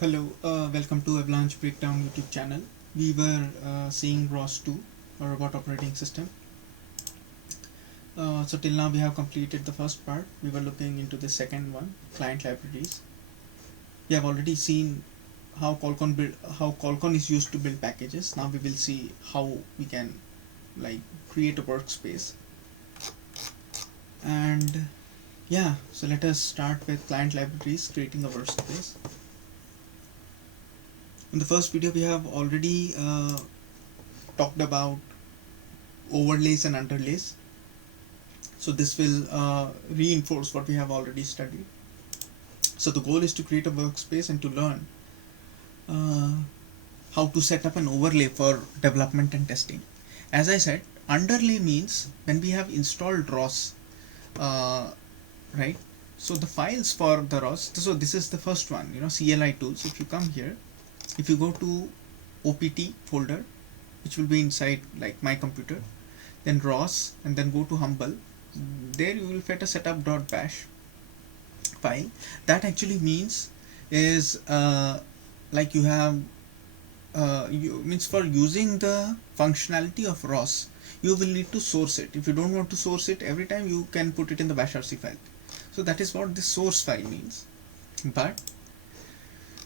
Hello, welcome to Avalanche Breakdown YouTube channel. We were seeing ROS2 or Robot Operating System. So till now we have completed the first part. We were looking into the second one, client libraries. We have already seen how Qualcomm is used to build packages. Now we will see how we can create a workspace. And yeah, so let us start with client libraries, creating a workspace. In the first video we have already talked about overlays and underlays, so this will reinforce what we have already studied. So the goal is to create a workspace and to learn how to set up an overlay for development and testing. As I said, underlay means when we have installed ROS, right? So the files for the ROS, so this is the first one, CLI tools. If you come here, if you go to OPT folder, which will be inside like my computer, then ROS, and then go to Humble, there you will get a setup.bash file. That actually means is like you have means for using the functionality of ROS, you will need to source it. If you don't want to source it every time, you can put it in the bashrc file. So that is what this source file means. But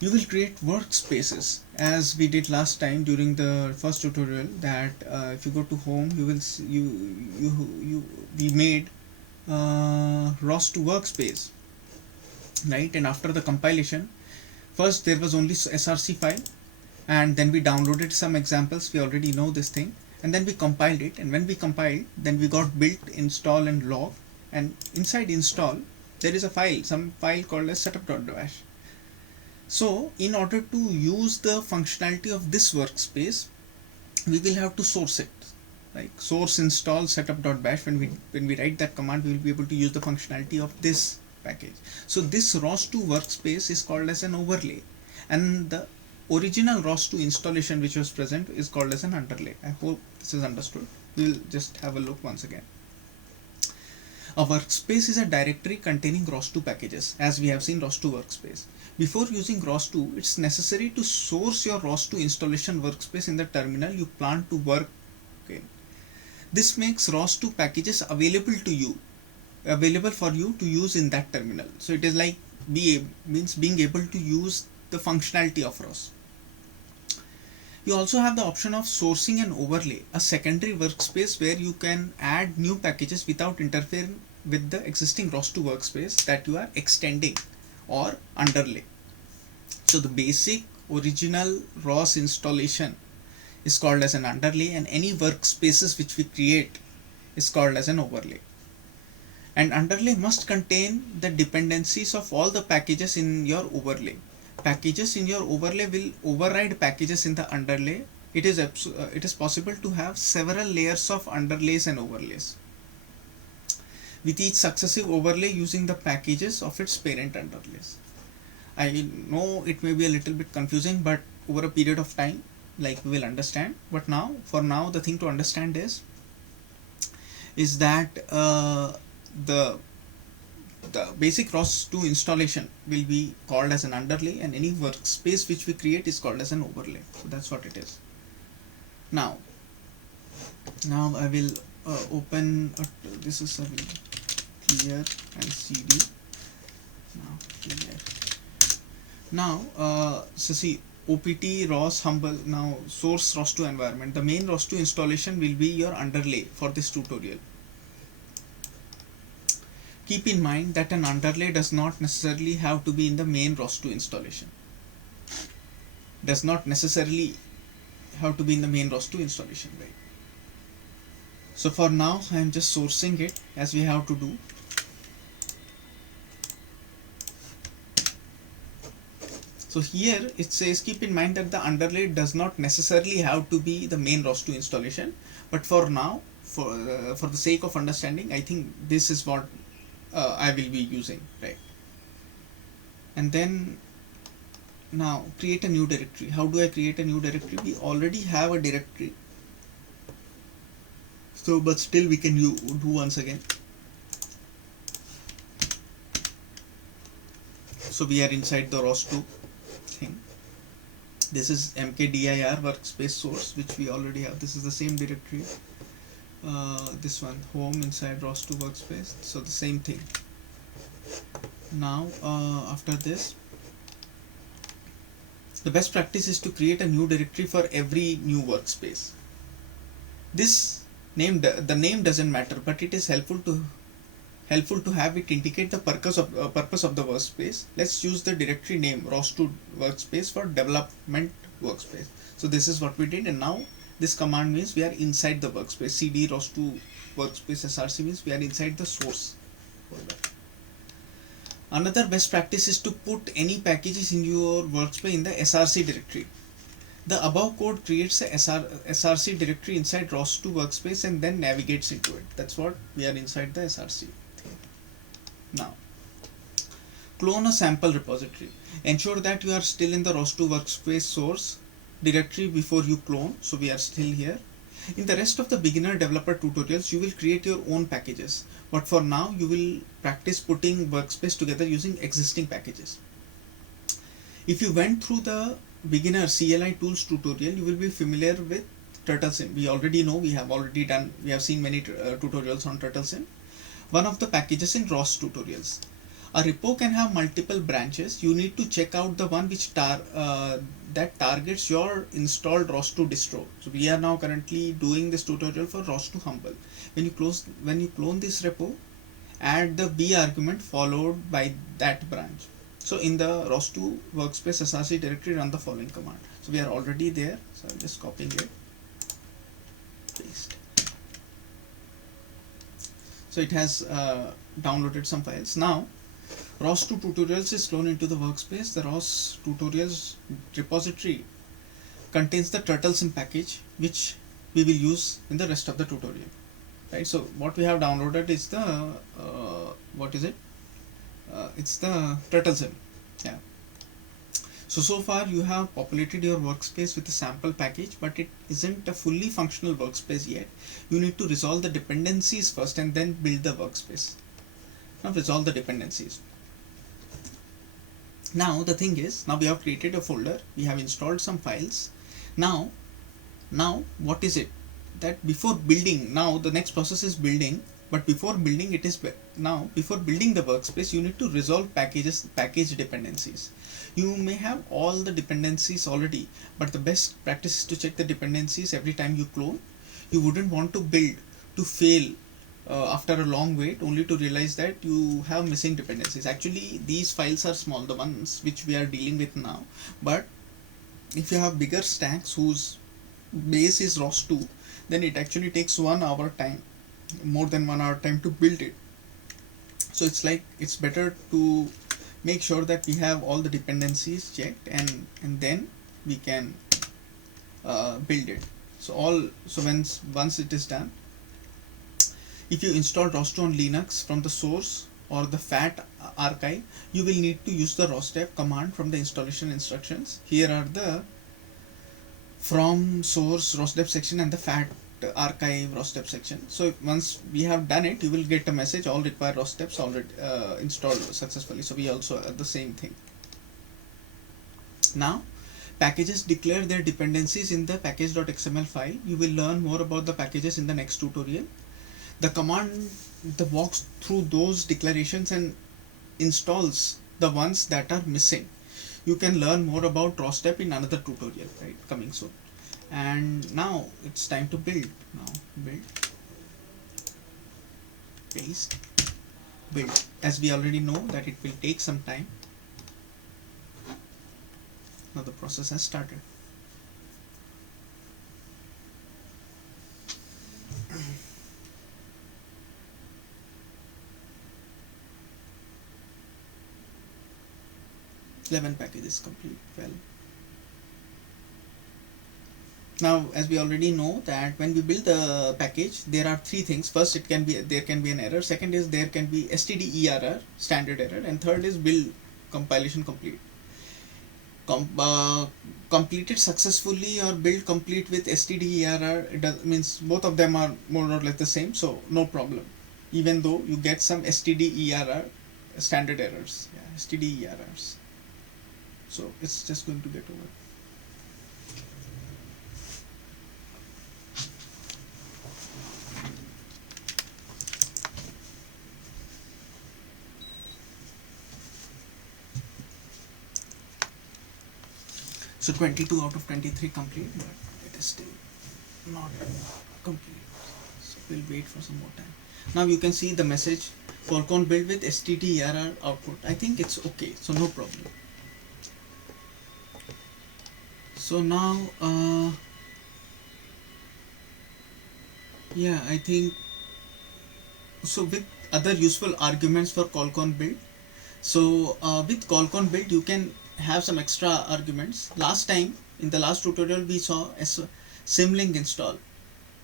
you will create workspaces as we did last time during the first tutorial, that if you go to home, you will see, we made ROS2 workspace, right? And after the compilation, first there was only src file, and then we downloaded some examples. We already know this thing, and then we compiled it. And when we compiled, then we got build, install and log, and inside install there is a file, some file called as setup.bash. So in order to use the functionality of this workspace, we will have to source it, like source install setup.bash. When we write that command, we will be able to use the functionality of this package. So this ROS2 workspace is called as an overlay, and the original ROS2 installation which was present is called as an underlay. I hope this is understood. We will just have a look once again. A workspace is a directory containing ROS2 packages, as we have seen ROS2 workspace. Before using ROS2, it's necessary to source your ROS2 installation workspace in the terminal you plan to work in. This makes ROS2 packages available for you to use in that terminal. So it is like means being able to use the functionality of ROS. You also have the option of sourcing an overlay, a secondary workspace where you can add new packages without interfering with the existing ROS2 workspace that you are extending or underlay. So the basic original ROS installation is called as an underlay, and any workspaces which we create is called as an overlay. And underlay must contain the dependencies of all the packages in your overlay. Packages in your overlay will override packages in the underlay. It is possible to have several layers of underlays and overlays, with each successive overlay using the packages of its parent underlays. I know it may be a little bit confusing, but over a period of time, we will understand. But for now, the thing to understand is that the basic ROS2 installation will be called as an underlay, and any workspace which we create is called as an overlay. So that's what it is. Now I will open this is I will clear and cd. Now clear. So see, opt ROS humble. Now source ROS2 environment. The main ROS2 installation will be your underlay for this tutorial. Keep in mind that an underlay does not necessarily have to be in the main ROS2 installation. Does not necessarily have to be in the main ROS2 installation, right? So for now, I am just sourcing it as we have to do. So here it says, keep in mind that the underlay does not necessarily have to be the main ROS2 installation. But for now, for the sake of understanding, I think this is what I will be using, right? And then now create a new directory. How do I create a new directory? We already have a directory, so but still we can do once again. So we are inside the ROS2. thing. This is mkdir workspace source, which we already have. This is the same directory. This one, home inside ROS2 workspace. So the same thing. Now after this, the best practice is to create a new directory for every new workspace. This name, the name doesn't matter, but it is helpful to have it indicate the purpose of the workspace. Let's use the directory name ROS2 workspace for development workspace. So this is what we did, and now this command means we are inside the workspace. cd ROS2 workspace src means we are inside the source folder. Another best practice is to put any packages in your workspace in the src directory. The above code creates a src directory inside ROS2 workspace and then navigates into it. That's what we are inside the src. Now, clone a sample repository. Ensure that you are still in the ROS2 workspace source directory before you clone. So we are still here. In the rest of the beginner developer tutorials, you will create your own packages. But for now, you will practice putting workspace together using existing packages. If you went through the beginner CLI tools tutorial, you will be familiar with TurtleSim. We already know, we have seen many tutorials on TurtleSim. One of the packages in ROS tutorials. A repo can have multiple branches. You need to check out the one which that targets your installed ROS2 distro. So we are now currently doing this tutorial for ROS2 Humble. When you clone this repo, add the B argument followed by that branch. So in the ROS2 workspace src directory, run the following command. So we are already there. So I'm just copying it, paste. So it has downloaded some files. Now ROS2 tutorials is cloned into the workspace. The ROS tutorials repository contains the TurtleSim package, which we will use in the rest of the tutorial. Right. So what we have downloaded is the what is it? It's the TurtleSim. Yeah. So far you have populated your workspace with a sample package, but it isn't a fully functional workspace yet. You need to resolve the dependencies first and then build the workspace. Now resolve the dependencies. Now the thing is, now we have created a folder, we have installed some files. Now what is it? That before building, now the next process is building, but before building before building the workspace, you need to resolve package dependencies. You may have all the dependencies already, but the best practice is to check the dependencies every time you clone. You wouldn't want to build to fail after a long wait only to realize that you have missing dependencies. Actually, these files are small, the ones which we are dealing with now, but if you have bigger stacks whose base is ROS2, then it actually takes 1 hour time, more than 1 hour time to build it. So it's better to make sure that we have all the dependencies checked, and then we can build it. So once it is done, if you install ROS2 on Linux from the source or the FAT archive, you will need to use the rosdev command from the installation instructions. Here are the from source rosdev section and the FAT archive rosdev section. So once we have done it, you will get a message, all required rosdevs already installed successfully. So we also have the same thing. Now packages declare their dependencies in the package.xml file. You will learn more about the packages in the next tutorial. The command that walks through those declarations and installs the ones that are missing. You can learn more about rosdev in another tutorial, right, coming soon. And now it's time to build. Now build, paste, build. As we already know that it will take some time. Now the process has started. Packages complete. Well, now as we already know that when we build the package, there are three things. First, there can be an error. Second is there can be std error, standard error, and third is build compilation complete. Completed successfully or build complete with std error, means both of them are more or less the same, so no problem, even though you get some std error, standard errors, std errors. so it's just going to get over. So 22 out of 23 complete, but it is still not complete. So we'll wait for some more time. Now you can see the message Qualcomm build with stderr output. I think it's okay, so no problem. So now yeah, I think so with other useful arguments for Qualcomm build. So with Qualcomm build you can have some extra arguments. Last time in the last tutorial we saw a symlink install.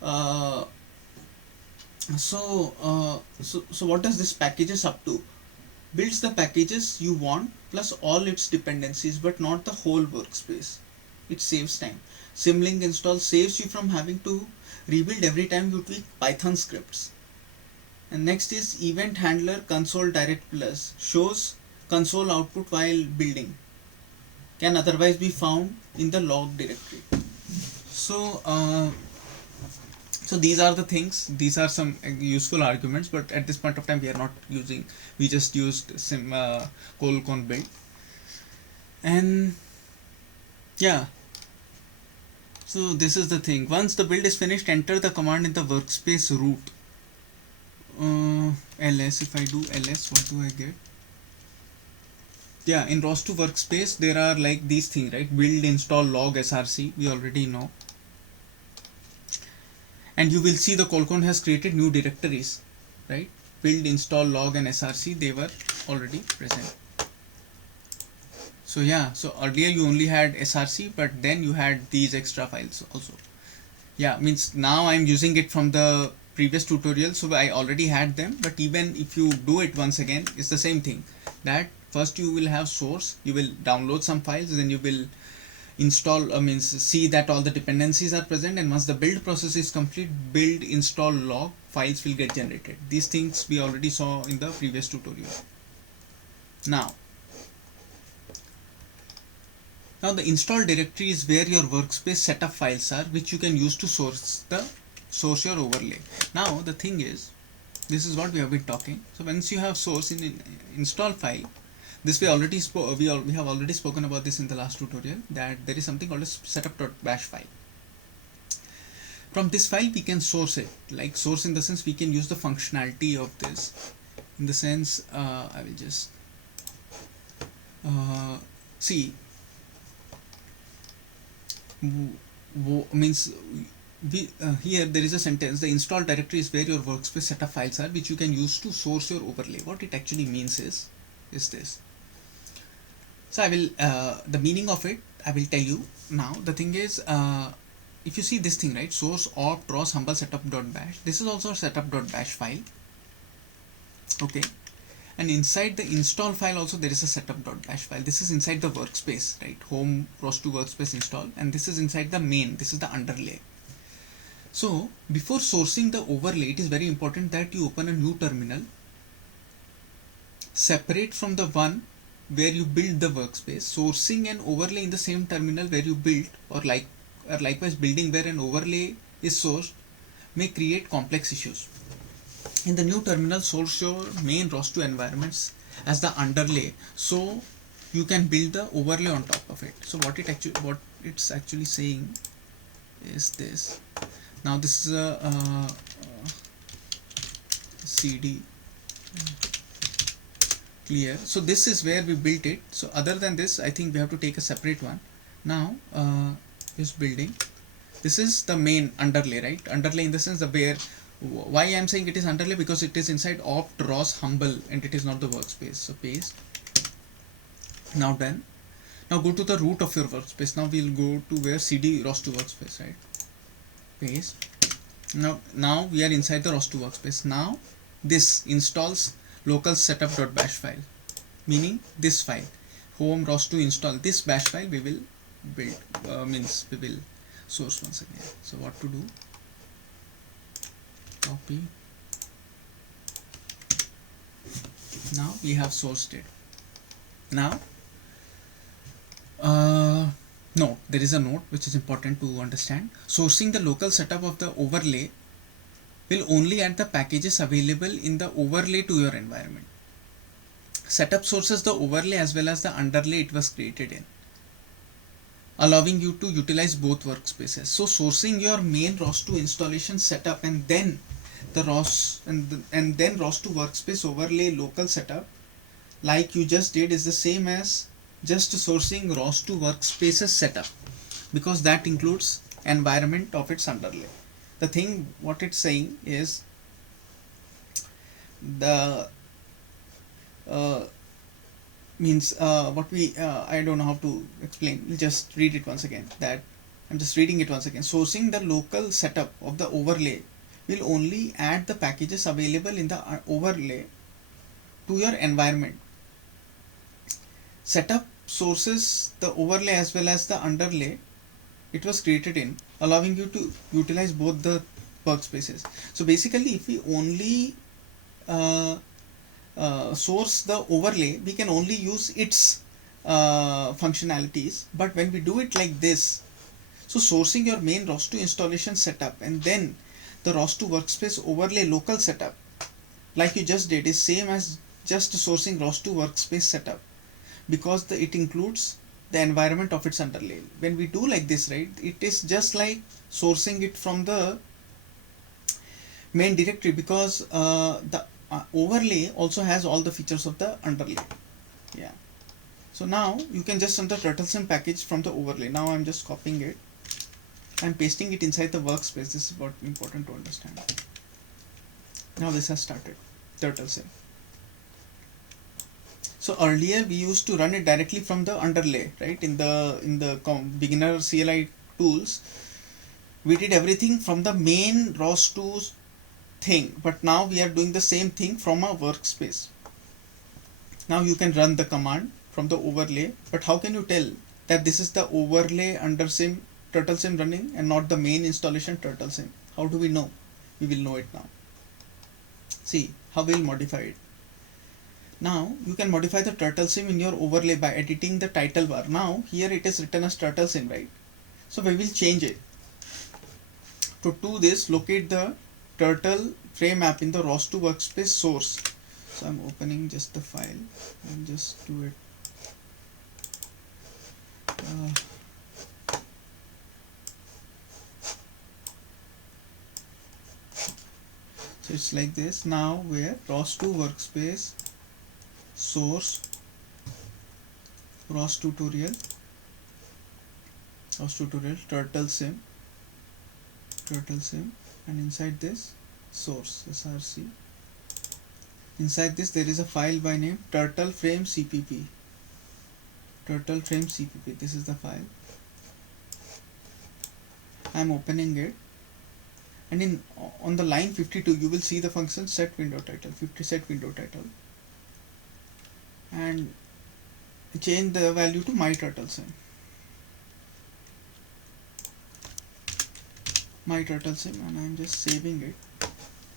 Uh, so what does this packages up to? Builds the packages you want plus all its dependencies, but not the whole workspace. It saves time. Symlink install saves you from having to rebuild every time you tweak Python scripts. And next is event handler console direct plus, shows console output while building, can otherwise be found in the log directory. So these are the things, these are some useful arguments, but at this point of time we are not using, we just used Qualcomm build. And yeah, so this is the thing. Once the build is finished, enter the command in the workspace root. ls, if I do ls, what do I get? Yeah, in ROS2 workspace there are like these things, right? Build, install, log, src, we already know. And you will see the Qualcomm has created new directories, right? Build, install, log and src, they were already present. So yeah, so earlier you only had src, but then you had these extra files also. Yeah, means now I'm using it from the previous tutorial, so I already had them, but even if you do it once again, it's the same thing, that first you will have source, you will download some files, then you will install, means see that all the dependencies are present, and once the build process is complete, build, install, log, files will get generated. These things we already saw in the previous tutorial. Now the install directory is where your workspace setup files are, which you can use to source your overlay. Now the thing is, this is what we have been talking. So once you have source in install file, this we already we have already spoken about this in the last tutorial, that there is something called a setup.bash file. From this file we can source it, like source in the sense we can use the functionality of this, in the sense I will just see means we here there is a sentence, the install directory is where your workspace setup files are, which you can use to source your overlay. What it actually means is this. So I will the meaning of it I will tell you now. The thing is, if you see this thing, right, source opt ros humble setup.bash, this is also a setup.bash file, okay, and inside the install file also there is a setup.bash file. This is inside the workspace, right, home ROS2 workspace install, and this is inside the main, this is the underlay. So before sourcing the overlay, it is very important that you open a new terminal separate from the one where you build the workspace. Sourcing an overlay in the same terminal where you build, or likewise building where an overlay is sourced, may create complex issues. In the new terminal, source your main ROS2 environments as the underlay, so you can build the overlay on top of it. So what it's actually saying is this. Now this is a cd clear. So this is where we built it. So other than this, I think we have to take a separate one. Now is building. This is the main underlay, right? Underlay in the sense the where. Why I am saying it is underlay, because it is inside opt ros humble and it is not the workspace. So paste. Now done. Now go to the root of your workspace. Now we'll go to where cd ROS2 workspace, right? Paste. Now we are inside the ROS2 workspace. Now this installs local setup.bash file, meaning this file, home ROS2 install this bash file, we will build, means we will source once again. So what to do? Copy. Now we have sourced it. Now No, there is a note which is important to understand. Sourcing the local setup of the overlay will only add the packages available in the overlay to your environment. Setup sources the overlay as well as the underlay it was created in, allowing you to utilize both workspaces. So sourcing your main ROS2 installation setup and then the and then ROS2 workspace overlay local setup like you just did is the same as just sourcing ROS2 workspaces setup, because that includes environment of its underlay. The thing what it's saying is the uh, means what we I don't know how to explain. We'll just read it once again. That I'm just reading it once again. Sourcing the local setup of the overlay will only add the packages available in the overlay to your environment. Setup sources the overlay as well as the underlay it was created in, allowing you to utilize both the workspaces. So basically, if we only uh, source the overlay, we can only use its functionalities. But when we do it like this, so sourcing your main ROS2 installation setup and then the ROS2 workspace overlay local setup, like you just did, is same as just sourcing ROS2 workspace setup, because it includes the environment of its underlay. When we do like this, right, it is just like sourcing it from the main directory, because the overlay also has all the features of the underlay. Yeah. So now you can just run the turtlesim package from the overlay. Now I'm just copying it. I'm pasting it inside the workspace. This is what important to understand. Now this has started. Turtlesim. So earlier we used to run it directly from the underlay, right? In the beginner CLI tools, we did everything from the main ROS2 thing, but now we are doing the same thing from a workspace. Now you can run the command from the overlay, but how can you tell that this is the overlay undersim turtlesim running and not the main installation turtlesim? How do we know? We will know it now. See how we'll modify it. Now you can modify the turtlesim in your overlay by editing the title bar. Now here it is written as turtlesim, right? So we will change it. To do this, locate the turtle frame app in the ROS2 workspace source. So I'm opening just the file and just do it. So it's like this. Now where ROS2 workspace source ROS tutorial turtle sim, and inside this source src. Inside this there is a file by name turtle frame cpp. This is the file. I'm opening it, and on the line 52 you will see the function set window title, set window title, and change the value to my turtlesim. And I'm just saving it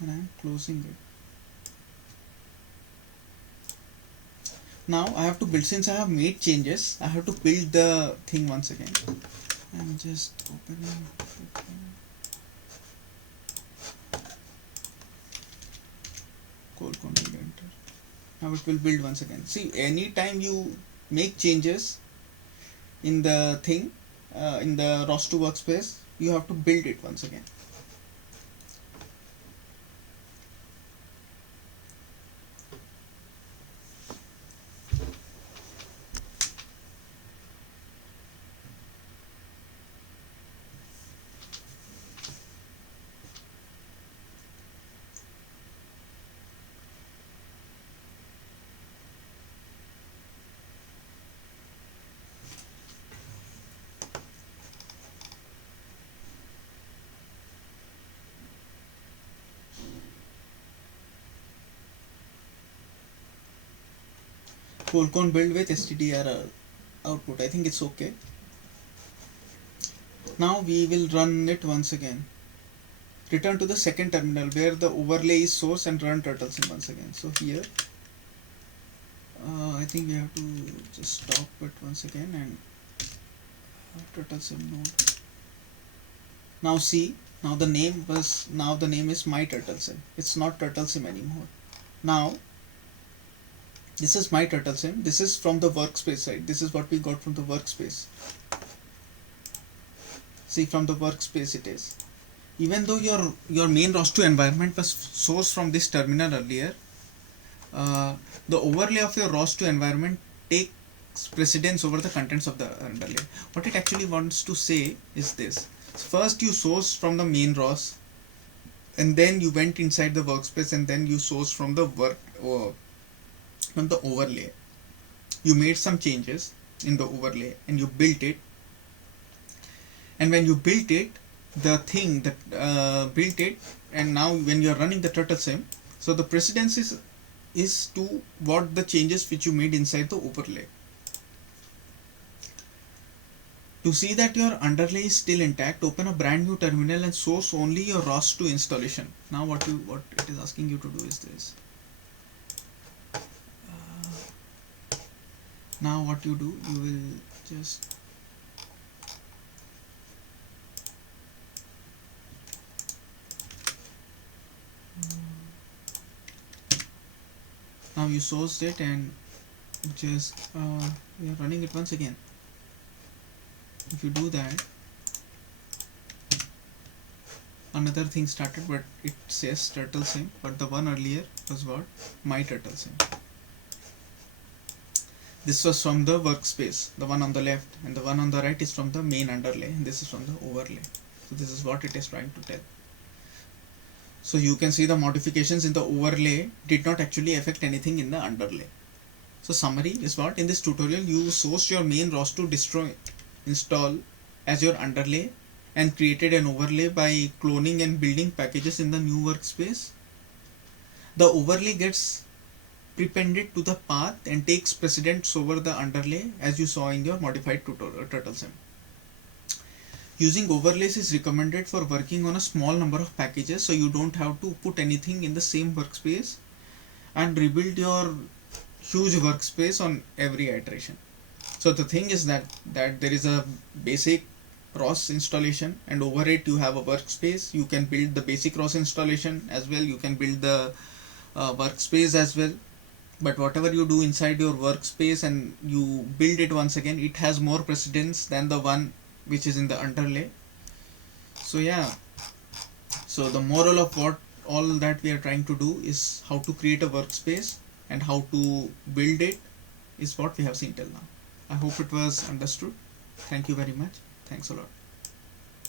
and I'm closing it. Now I have to build, since I have made changes, I have to build the thing once again. I'm just opening enter. Now it will build once again. See, anytime you make changes in the thing, in the ROS2 workspace, you have to build it once again. Qualcomm build with stdr output. I think it's okay. Now we will run it once again. Return to the second terminal where the overlay is source and run turtlesim once again. So here I think we have to just stop it once again and turtle sim node. Now see, now the name is my turtle sim. It's not turtle sim anymore. Now this is my turtle sim. This is from the workspace side. This is what we got from the workspace. See, from the workspace it is. Even though your main ROS2 environment was sourced from this terminal earlier, the overlay of your ROS2 environment takes precedence over the contents of the underlay. What it actually wants to say is this: first you source from the main ROS, and then you went inside the workspace, and then you sourced from the from the overlay. You made some changes in the overlay and you built it. And when you built it, the thing that built it, and now when you are running the turtle sim, so the precedence is to what the changes which you made inside the overlay. To see that your underlay is still intact, open a brand new terminal and source only your ROS2 installation. Now what it is asking you to do is this. Now what you do, you will just now you source it and just we are running it once again. If you do that, another thing started, but it says turtle sim, but the one earlier was what? My turtle sim. This was from the workspace, the one on the left, and the one on the right is from the main underlay, and this is from the overlay. So this is what it is trying to tell. So you can see the modifications in the overlay did not actually affect anything in the underlay. So summary is what? In this tutorial you sourced your main ROS2 install as your underlay and created an overlay by cloning and building packages in the new workspace. The overlay gets prepended to the path and takes precedence over the underlay, as you saw in your modified turtle sim. Using overlays is recommended for working on a small number of packages, so you don't have to put anything in the same workspace and rebuild your huge workspace on every iteration. So the thing is that there is a basic ROS installation, and over it you have a workspace. You can build the basic ROS installation as well. You can build the workspace as well. But whatever you do inside your workspace and you build it once again, it has more precedence than the one which is in the underlay. So yeah, so the moral of what all that we are trying to do is how to create a workspace and how to build it is what we have seen till now. I hope it was understood. Thank you very much. Thanks a lot.